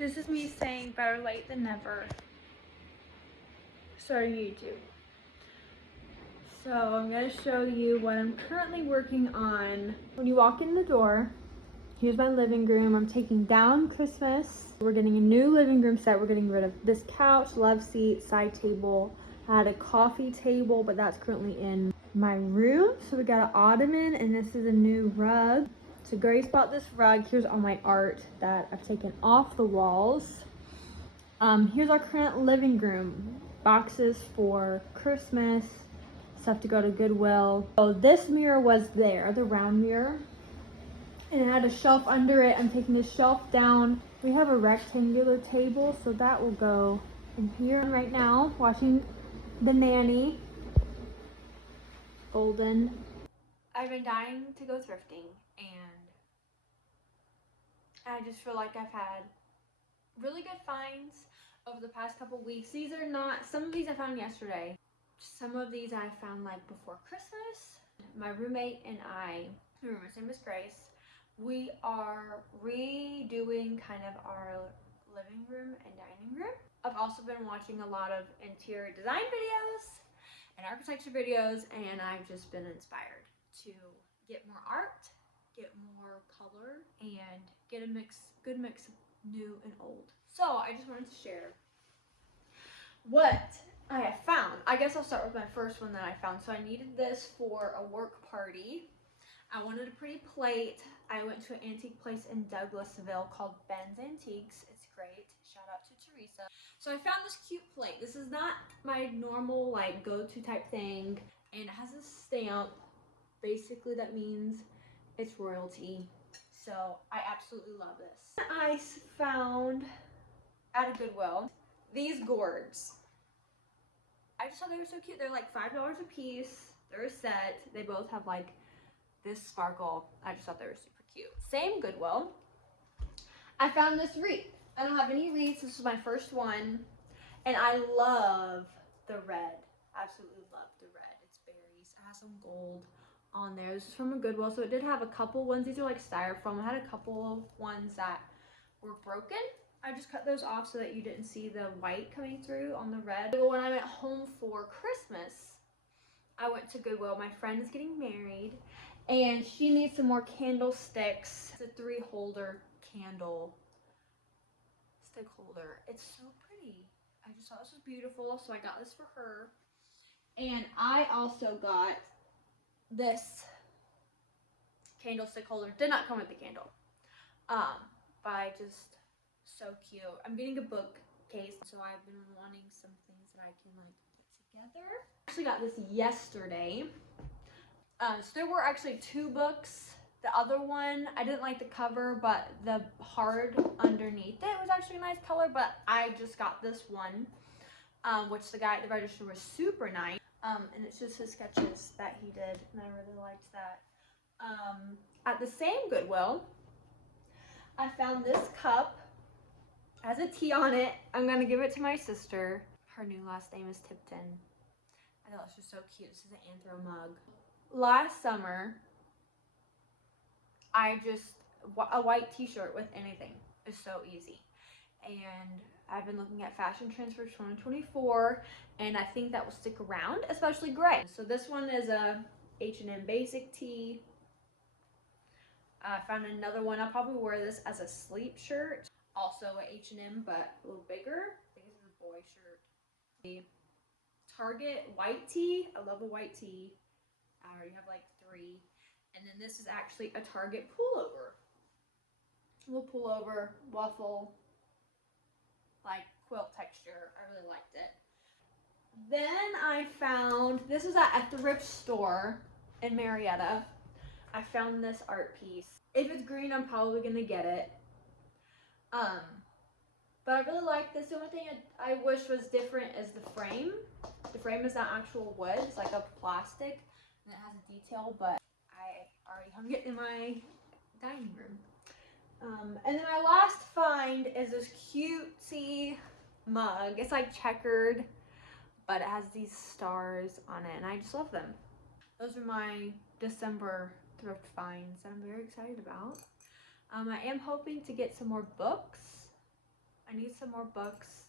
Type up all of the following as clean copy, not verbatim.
This is me saying better late than never. Starting YouTube. So I'm going to show you what I'm currently working on. When you walk in the door, here's my living room. I'm taking down Christmas. We're getting a new living room set. We're getting rid of this couch, love seat, side table. I had a coffee table, but that's currently in my room. So we got an ottoman, and this is a new rug. So Grace bought this rug. Here's all my art that I've taken off the walls. Here's our current living room. Boxes for Christmas, stuff to go to Goodwill. So this mirror was there, the round mirror, and it had a shelf under it. I'm taking this shelf down. We have a rectangular table, so that will go in here. Right now, watching The Nanny, Golden. I've been dying to go thrifting, and I just feel like I've had really good finds over the past couple weeks. These are not, some of these I found yesterday. Some of these I found like before Christmas. My roommate and I, her name is Grace, we are redoing kind of our living room and dining room. I've also been watching a lot of interior design videos and architecture videos, and I've just been inspired to get more art, get more color, and get a good mix of new and old. So I just wanted to share what I have found. I guess I'll start with my first one that I found. So I needed this for a work party. I wanted a pretty plate. I went to an antique place in Douglasville called Ben's Antiques. It's great. Shout out to Teresa. So I found this cute plate. This is not my normal like go-to type thing, and it has a stamp. Basically that means it's royalty. So I absolutely love this. I found at a Goodwill these gourds. I just thought they were so cute. They're like $5 a piece. They're a set. They both have like this sparkle. I just thought they were super cute. Same Goodwill. I found this wreath. I don't have any wreaths. This is my first one. And I love the red. Absolutely love the red. It's berries. It has some gold on there. This is from a Goodwill. So it did have a couple ones. These are like styrofoam. I had a couple of ones that were broken. I just cut those off so that you didn't see the white coming through on the red. But when I went home for Christmas, I went to Goodwill. My friend is getting married, and she needs some more candlesticks. It's a 3-holder candle stick holder. It's so pretty. I just thought this was beautiful, so I got this for her. And I also got this candlestick holder. Did not come with the candle. But I just, so cute. I'm getting a bookcase, so I've been wanting some things that I can like put together. I actually got this yesterday. So there were actually 2 books. The other one, I didn't like the cover, but the hard underneath it was actually a nice color, but I just got this one, which the guy at the register was super nice. And it's just his sketches that he did, and I really liked that. At the same Goodwill, I found this cup. It has a T on it. I'm gonna give it to my sister. Her new last name is Tipton. I thought this was so cute. This is an anthro mug. Last summer, a white t-shirt with anything is so easy. And I've been looking at fashion trends for 2024, and I think that will stick around, especially gray. So this one is a H&M basic tee. I found another one. I'll probably wear this as a sleep shirt. Also a H&M, but a little bigger. I think this is a boy shirt. A Target white tee. I love a white tee. I already have like 3. And then this is actually a Target pullover. A little pullover, waffle, like quilt texture. I really liked it. Then I found, this is at a thrift store in Marietta. I found this art piece. If it's green, I'm probably gonna get it. But I really like this. The only thing I wish was different is the frame. The frame is not actual wood, it's like a plastic, and it has a detail, but I already hung it in my dining room. And then my last find is this cutesy mug. It's like checkered, but it has these stars on it, and I just love them. Those are my December thrift finds that I'm very excited about. I am hoping to get some more books. need some more books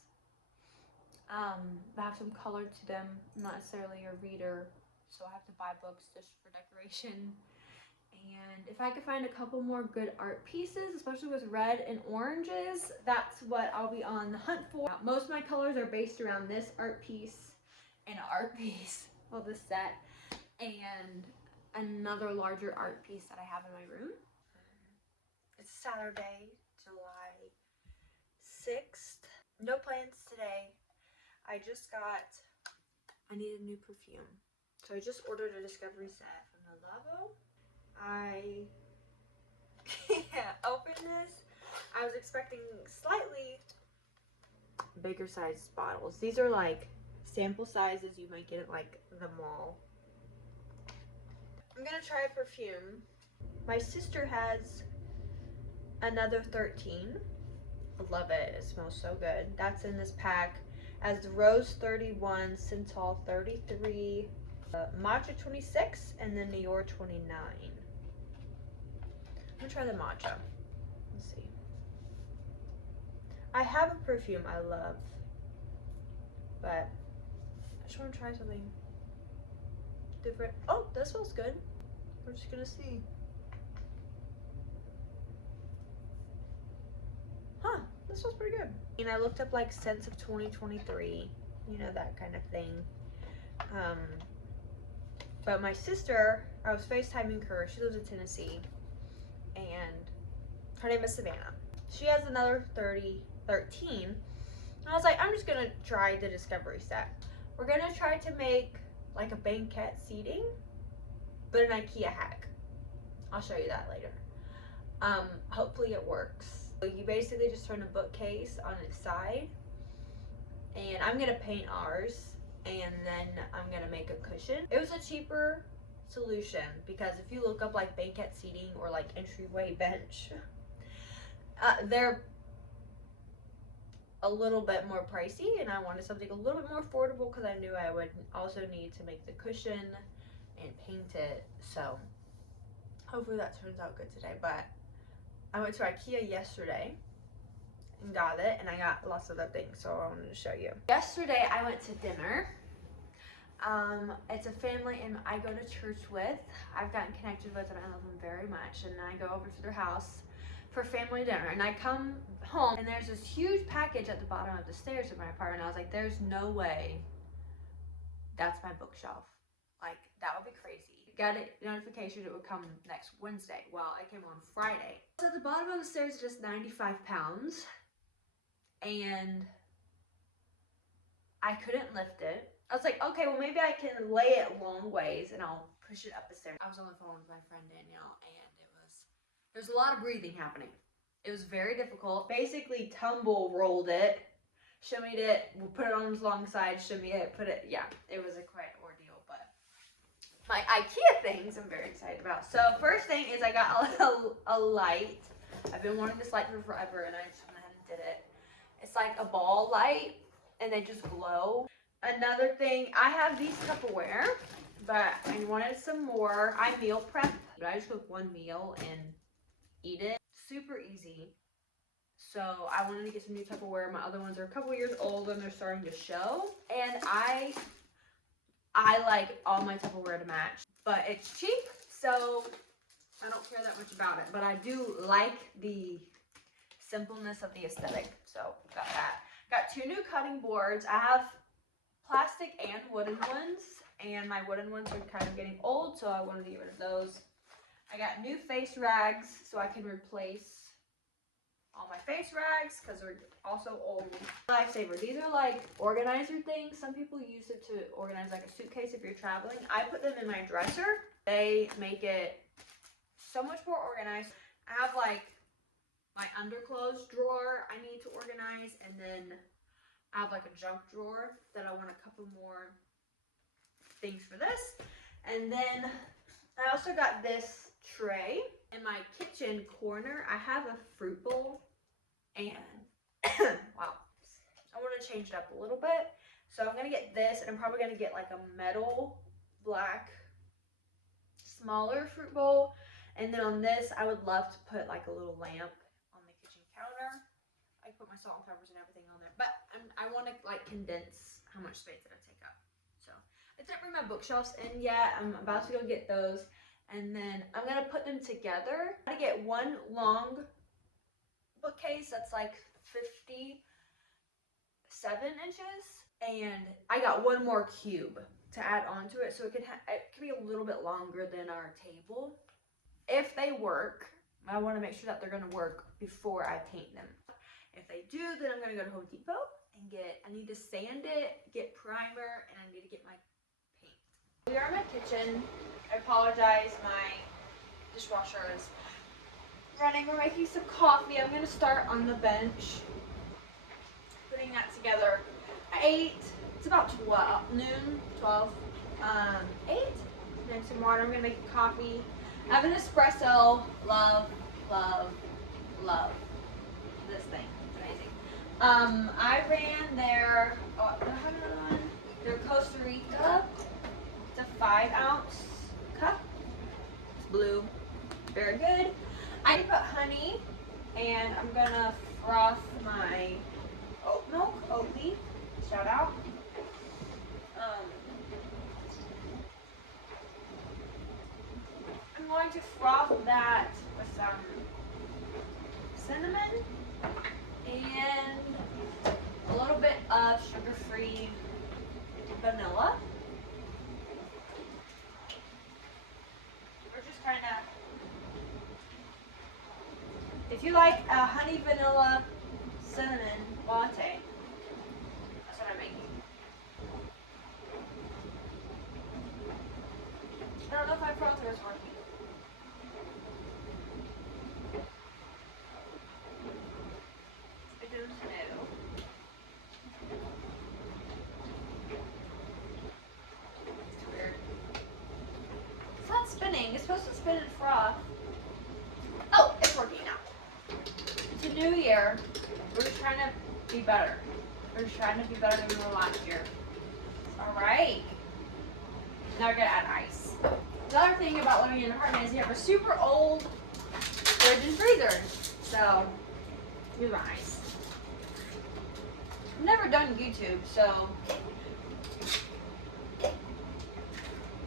that have some color to them. I'm not necessarily a reader, so I have to buy books just for decoration. And if I could find a couple more good art pieces, especially with red and oranges, that's what I'll be on the hunt for. Most of my colors are based around this art piece and an art piece, well, this set, and another larger art piece that I have in my room. It's Saturday, July 6th. No plans today. I need a new perfume. So I just ordered a discovery set from the Lavo. I can't open this. I was expecting slightly bigger sized bottles. These are like sample sizes you might get at like the mall. I'm gonna try a perfume. My sister has another 13. I love it. It smells so good. That's in this pack as Rose 31, Synthol 33, Matcha 26, and then Nior 29. I'm gonna try the matcha. Let's see. I have a perfume I love, but I just want to try something different. Oh, that smells good. We're just gonna see. Huh, this smells pretty good. And I looked up like scents of 2023, you know, that kind of thing. But my sister, I was FaceTiming her. She lives in Tennessee, and her name is Savannah. She has another 13. And I was like, I'm just gonna try the discovery set. We're gonna try to make like a banquet seating, but an IKEA hack. I'll show you that later. Hopefully it works. So you basically just turn a bookcase on its side, and I'm gonna paint ours, and then I'm gonna make a cushion. It was a cheaper solution because if you look up like banquet seating or like entryway bench, they're a little bit more pricey, and I wanted something a little bit more affordable because I knew I would also need to make the cushion and paint it. So hopefully that turns out good today. But I went to IKEA yesterday and got it, and I got lots of other things, so I wanted to show you. Yesterday I went to dinner. It's a family and I go to church with. I've gotten connected with, and I love them very much, and I go over to their house for family dinner, and I come home and there's this huge package at the bottom of the stairs of my apartment. I was like, there's no way that's my bookshelf. Like, that would be crazy. Got a notification it would come next Wednesday. Well, it came on Friday. So at the bottom of the stairs is just 95 pounds, and I couldn't lift it. I was like, okay, well maybe I can lay it long ways and I'll push it up the stairs. I was on the phone with my friend Danielle, and there's a lot of breathing happening. It was very difficult. Basically tumble rolled it, shimmied it, we'll put it on its long side, shimmy it, put it, yeah, it was a quite ordeal. But my IKEA things I'm very excited about. So first thing is I got a light. I've been wanting this light for forever, and I just went ahead and did it. It's like a ball light, and they just glow. Another thing, I have these Tupperware, but I wanted some more. I meal prep, but I just cook one meal and eat it. Super easy. So I wanted to get some new Tupperware. My other ones are a couple years old and they're starting to show. And I like all my Tupperware to match, but it's cheap, so I don't care that much about it. But I do like the simpleness of the aesthetic, so got that. Got 2 new cutting boards. I have plastic and wooden ones, and my wooden ones are kind of getting old, so I wanted to get rid of those. I got new face rags so I can replace all my face rags because they're also old. Lifesaver. These are like organizer things. Some people use it to organize like a suitcase if you're traveling. I put them in my dresser. They make it so much more organized. I have like my underclothes drawer I need to organize, and then I have like a junk drawer that I want a couple more things for this. And then I also got this tray. In my kitchen corner, I have a fruit bowl, and wow, I want to change it up a little bit. So I'm going to get this, and I'm probably going to get like a metal black smaller fruit bowl. And then on this, I would love to put like a little lamp on the kitchen counter. I put my salt and peppers and everything on there. But I want to like condense how much space that I take up. So I didn't bring my bookshelves in yet. I'm about to go get those. And then I'm going to put them together. I'm going to get one long bookcase that's like 57 inches. And I got one more cube to add onto it. So it can be a little bit longer than our table. If they work, I want to make sure that they're going to work before I paint them. If they do, then I'm going to go to Home Depot and I need to sand it, get primer, and I need to get my paint. We are in my kitchen. I apologize, my dishwasher is running. We're making some coffee. I'm going to start on the bench, putting that together. I ate, it's about 12, noon, 12, 8. Drink some water. I'm going to make a coffee. I have an espresso. Love, love, love this thing. It's amazing. I ran their, their Costa Rica. It's a 5-ounce cup. It's blue. Very good. I put honey, and I'm gonna froth my oat milk, Oatly. Shout out. I'm going to froth that with some cinnamon and a little bit of sugar-free vanilla. We're just kind of, if you like a honey vanilla cinnamon latte, that's what I'm making. I don't know if my frother is working. I don't know. It's weird. It's not spinning. It's supposed to spin and froth. Oh, it's working now. It's a new year. We're just trying to be better. We're just trying to be better than we were last year. Alright. Now we're gonna add ice. Another thing about living in an apartment is you have a super old fridge and freezer. So, here's my ice. I've never done YouTube, so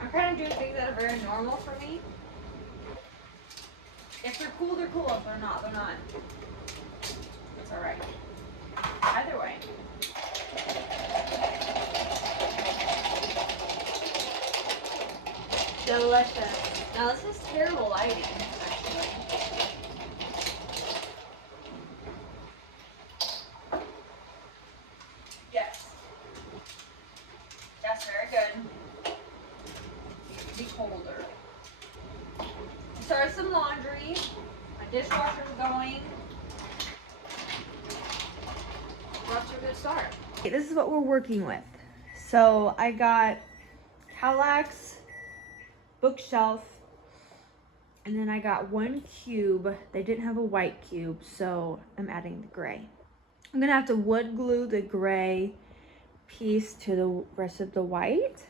I'm kind of doing things that are very normal for me. If they're cool, they're cool. If they're not, they're not. It's alright. Either way. Delicious. Now this is terrible lighting, actually. Yes. That's very good. Be colder. Started some laundry. My dishwasher's going. We're off to a good start. Okay, this is what we're working with. So I got Kallax bookshelf, and then I got one cube. They didn't have a white cube, so I'm adding the gray. I'm gonna have to wood glue the gray piece to the rest of the white.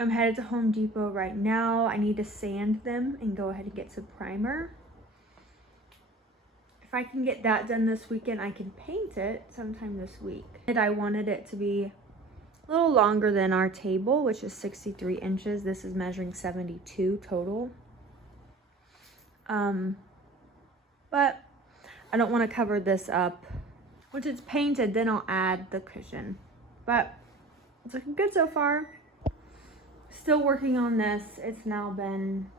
I'm headed to Home Depot right now. I need to sand them and go ahead and get some primer. If I can get that done this weekend, I can paint it sometime this week. And I wanted it to be a little longer than our table, which is 63 inches. This is measuring 72 total. But I don't want to cover this up. Once it's painted, then I'll add the cushion. But it's looking good so far. Still working on this. It's now been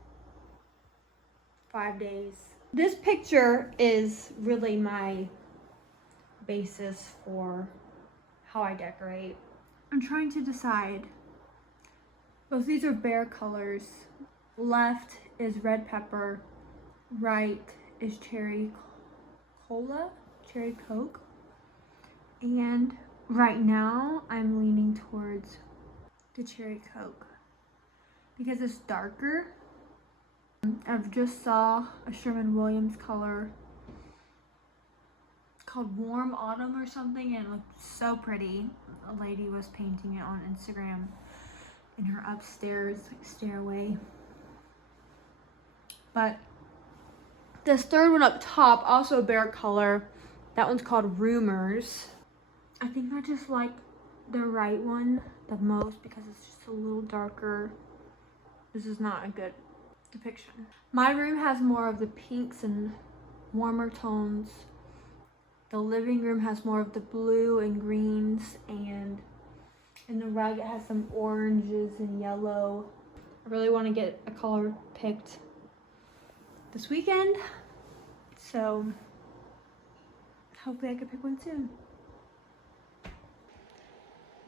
5 days. This picture is really my basis for how I decorate. I'm trying to decide. Both these are bare colors. Left is red pepper. Right is cherry cola, cherry coke. And right now I'm leaning towards the cherry coke because it's darker. I've just saw a Sherwin-Williams color called Warm Autumn or something, and it looked so pretty. A lady was painting it on Instagram in her upstairs stairway. But this third one up top, also a bare color, That one's called Rumors. I think I just like the right one the most because it's just a little darker. This is not a good depiction. My room has more of the pinks and warmer tones. The living room has more of the blue and greens, and in the rug it has some oranges and yellow. I really want to get a color picked this weekend, so hopefully I can pick one soon.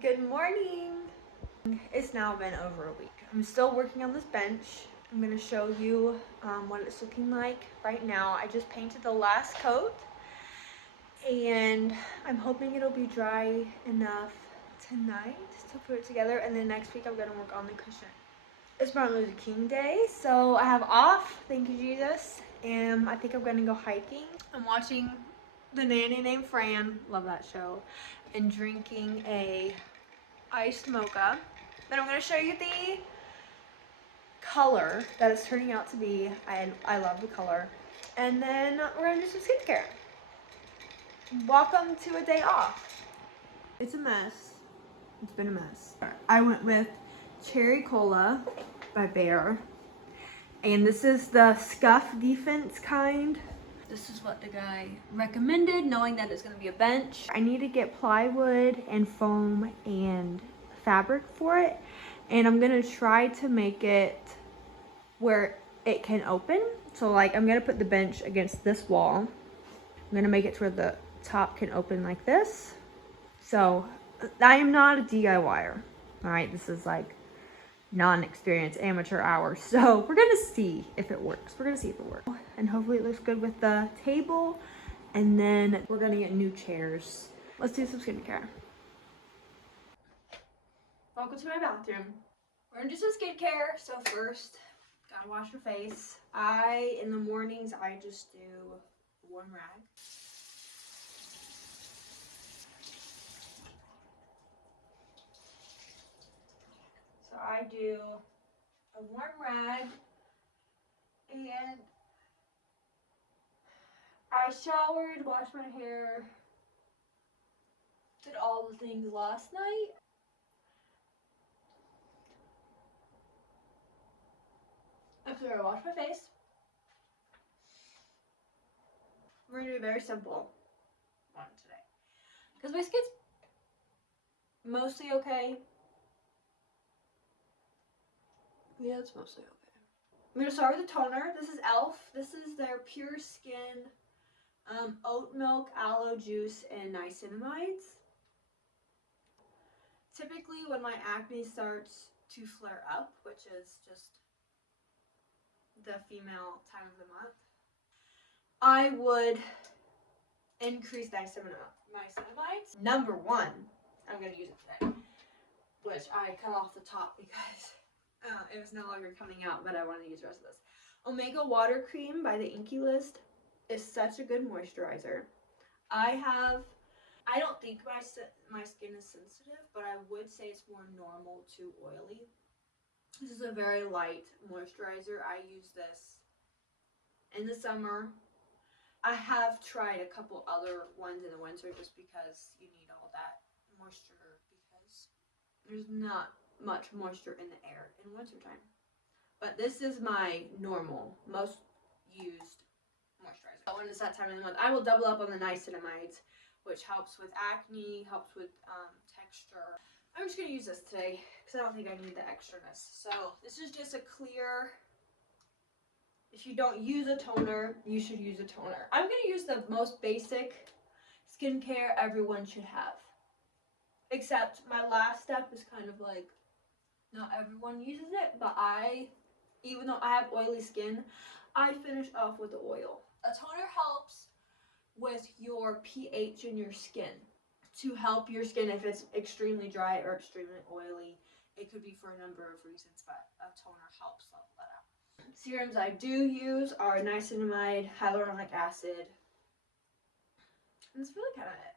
Good morning. It's now been over a week. I'm still working on this bench. I'm gonna show you what it's looking like right now. I just painted the last coat and I'm hoping it'll be dry enough tonight to put it together, and then next week I'm gonna work on the cushion. It's Martin Luther King Day, so I have off, thank you Jesus, and I think I'm gonna go hiking. I'm watching The Nanny Named Fran, love that show, and drinking a iced mocha. Then I'm gonna show you the color that it's turning out to be. I love the color. And then we're gonna do some skincare. Welcome to a day off. It's a mess. It's been a mess. I went with Cherry Cola by Bear. And this is the Scuff Defense kind. This is what the guy recommended, knowing that it's gonna be a bench. I need to get plywood and foam and fabric for it. And I'm gonna try to make it where it can open. So like I'm gonna put the bench against this wall. I'm gonna make it to where the top can open like this. So I am not a DIYer. All right, this is like non-experienced amateur hour. So we're gonna see if it works. We're gonna see if it works. And hopefully it looks good with the table. And then we're gonna get new chairs. Let's do some skincare. Welcome to my bathroom. We're gonna do some skincare. So first, gotta wash your face. In the mornings, I just do a warm rag. So I do a warm rag, and I showered, washed my hair, did all the things last night. After I wash my face, we're gonna do a very simple one today. Because my skin's mostly okay. Yeah, it's mostly okay. I'm gonna start with the toner. This is e.l.f. This is their Pure Skin oat milk, aloe juice, and niacinamides. Typically when my acne starts to flare up, which is just the female time of the month, I would increase niacinamides. Number one, I'm going to use it today, which I cut off the top because it was no longer coming out, but I wanted to use the rest of this. Omega Water Cream by the Inky List is such a good moisturizer. I don't think my skin is sensitive, but I would say it's more normal to oily. This is a very light moisturizer. I use this in the summer. I have tried a couple other ones in the winter just because you need all that moisture because there's not much moisture in the air in wintertime. But this is my normal, most used moisturizer. When it's that time of the month, I will double up on the niacinamides, which helps with acne, helps with texture. I'm just going to use this today because I don't think I need the extraness. So this is just a clear. If you don't use a toner, you should use a toner. I'm going to use the most basic skincare everyone should have. Except my last step is kind of like, not everyone uses it, but even though I have oily skin, I finish off with the oil. A toner helps with your pH in your skin to help your skin if it's extremely dry or extremely oily. It could be for a number of reasons, but a toner helps level that out. Serums I do use are niacinamide, hyaluronic acid, and that's really kind of it.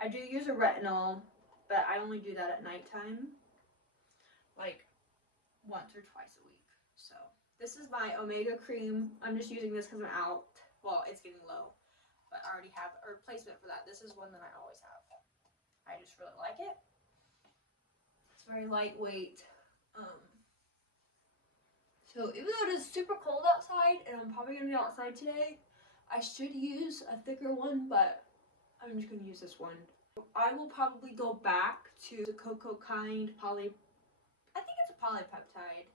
I do use a retinol, but I only do that at nighttime, like once or twice a week. So this is my Omega cream. I'm just using this because I'm out. Well, it's getting low, but I already have a replacement for that. This is one that I always have. I just really like it. It's very lightweight. So even though it is super cold outside, and I'm probably gonna be outside today, I should use a thicker one, but I'm just gonna use this one. I will probably go back to the Cocoa Kind I think it's a polypeptide.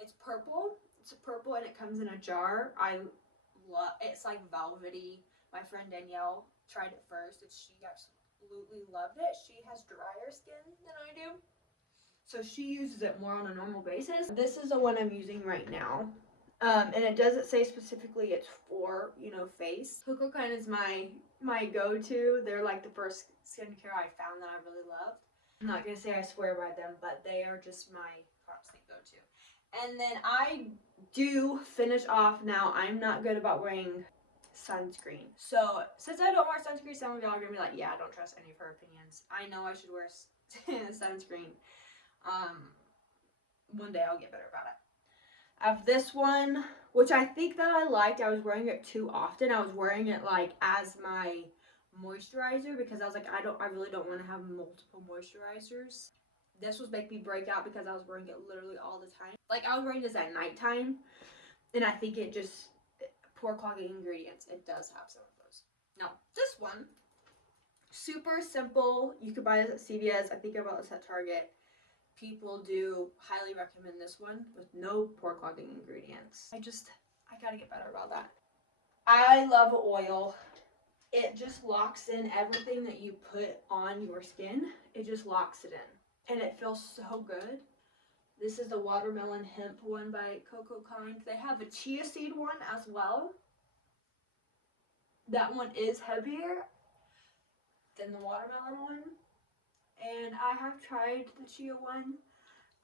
It's purple. It's a purple and it comes in a jar. It's like velvety. My friend Danielle tried it first and she absolutely loved it. She has drier skin than I do, so she uses it more on a normal basis. This is the one I'm using right now. And it doesn't say specifically it's for, face. Cocoa Kind is my go-to. They're like the first skincare I found that I really loved. I'm not gonna say I swear by them, but they are just my constant go-to. And then I do finish off now. I'm not good about wearing sunscreen. So since I don't wear sunscreen, some of y'all are gonna be like, yeah, I don't trust any of her opinions. I know I should wear sunscreen. One day I'll get better about it. I have this one, which I think that I liked. I was wearing it too often. I was wearing it like as my moisturizer because I was like, I really don't want to have multiple moisturizers. This was make me break out because I was wearing it literally all the time. Like I was wearing this at nighttime, and I think it just pore clogging ingredients. It does have some of those. Now this one, super simple. You could buy this at CVS. I think I bought this at Target. People do highly recommend this one with no pore clogging ingredients. I gotta get better about that. I love oil. It just locks in everything that you put on your skin. It just locks it in. And it feels so good. This is the watermelon hemp one by Cocoa Kind. They have a chia seed one as well. That one is heavier than the watermelon one. And I have tried the chia one.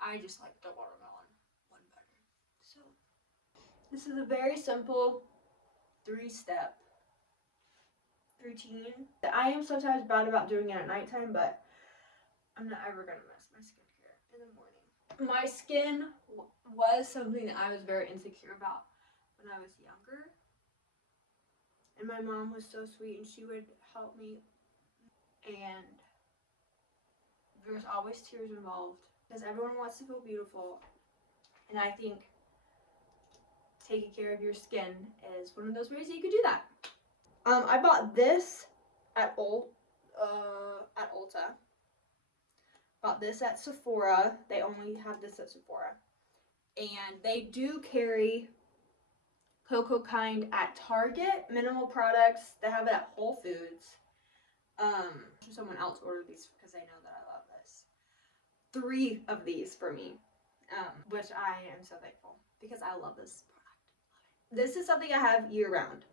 I just like the watermelon one better. So this is a very simple 3-step routine. I am sometimes bad about doing it at nighttime, but I'm not ever gonna miss my skincare in the morning. My skin was something that I was very insecure about when I was younger. And my mom was so sweet and she would help me. And there's always tears involved because everyone wants to feel beautiful, and I think taking care of your skin is one of those ways that you could do that. I bought this at Ulta. Bought this at Sephora. They only have this at Sephora, and they do carry Cocoa Kind at Target. Minimal products. They have it at Whole Foods. Someone else ordered these because they know that I love this. 3 of these for me, which I am so thankful because I love this product. This is something I have year round.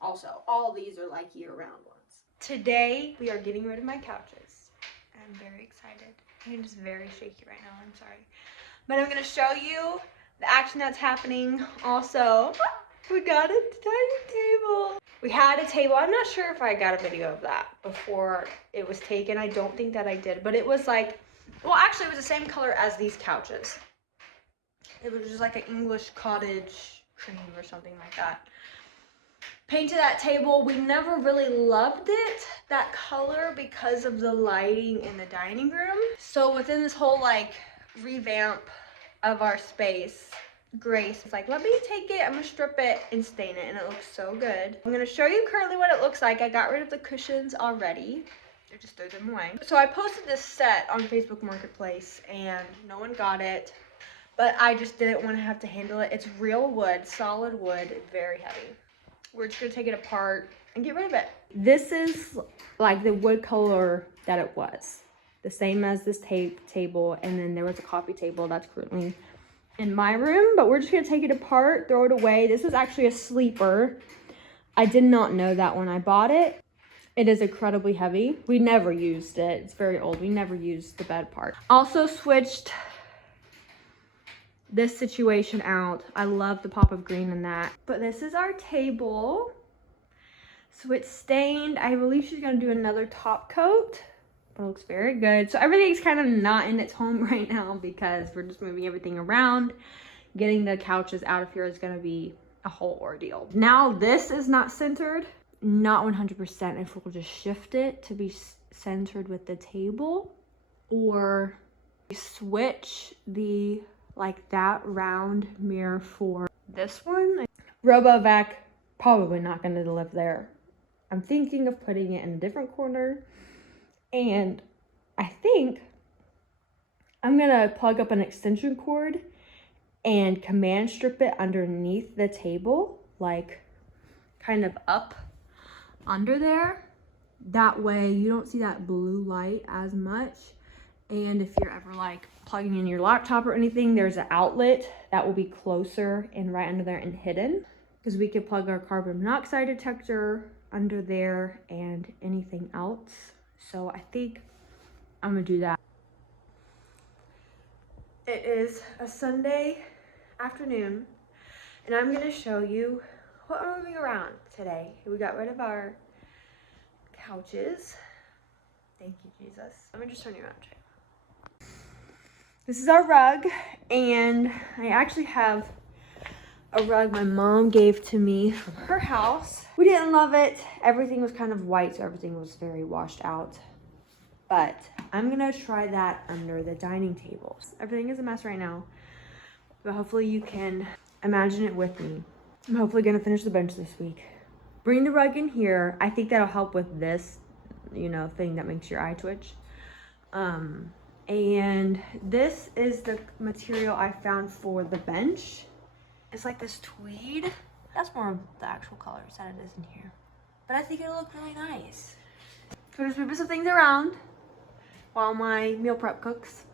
Also, all these are like year round ones. Today we are getting rid of my couches. I'm very excited. I'm just very shaky right now. I'm sorry, but I'm gonna show you the action that's happening. Also, we got a tiny table. We had a table. I'm not sure if I got a video of that before it was taken. I don't think that I did, but it was like, well, actually it was the same color as these couches. It was just like an English cottage cream or something like that. Painted that table. We never really loved it, that color, because of the lighting in the dining room. So within this whole like revamp of our space, Grace is like, let me take it, I'm gonna strip it and stain it, and it looks so good. I'm gonna show you currently what it looks like. I got rid of the cushions already. I just threw them away. So I posted this set on Facebook Marketplace and no one got it, but I just didn't want to have to handle it. It's real wood, solid wood, very heavy. We're just gonna take it apart and get rid of it. This is like the wood color that it was. The same as this table, and then there was a coffee table that's currently in my room, but we're just gonna take it apart, throw it away. This is actually a sleeper. I did not know that when I bought it. It is incredibly heavy. We never used it. It's very old. We never used the bed part. Also switched this situation out. I love the pop of green in that. But this is our table. So it's stained. I believe she's gonna do another top coat. It looks very good. So everything's kind of not in its home right now because we're just moving everything around. Getting the couches out of here is going to be a whole ordeal. Now this is not centered. not 100% if we'll just shift it to be centered with the table, or switch the like that round mirror for this one. RoboVac, probably not going to live there. I'm thinking of putting it in a different corner, and I think I'm going to plug up an extension cord and command strip it underneath the table, like kind of up under there. That way you don't see that blue light as much. And if you're ever like plugging in your laptop or anything, there's an outlet that will be closer and right under there and hidden, because we could plug our carbon monoxide detector under there and anything else. So I think I'm gonna do that. It is a Sunday afternoon, and I'm gonna show you what we're moving around today. We got rid of our couches. Thank you, Jesus. Let me just turn you around. This is our rug, and I actually have a rug my mom gave to me from her house. We didn't love it. Everything was kind of white, so everything was very washed out. But I'm gonna try that under the dining table. Everything is a mess right now, but hopefully you can imagine it with me. I'm hopefully gonna finish the bench this week. Bring the rug in here. I think that'll help with this, you know, thing that makes your eye twitch. And this is the material I found for the bench. It's like this tweed. That's more of the actual colors that it is in here. But I think it'll look really nice. So just moving some things around while my meal prep cooks.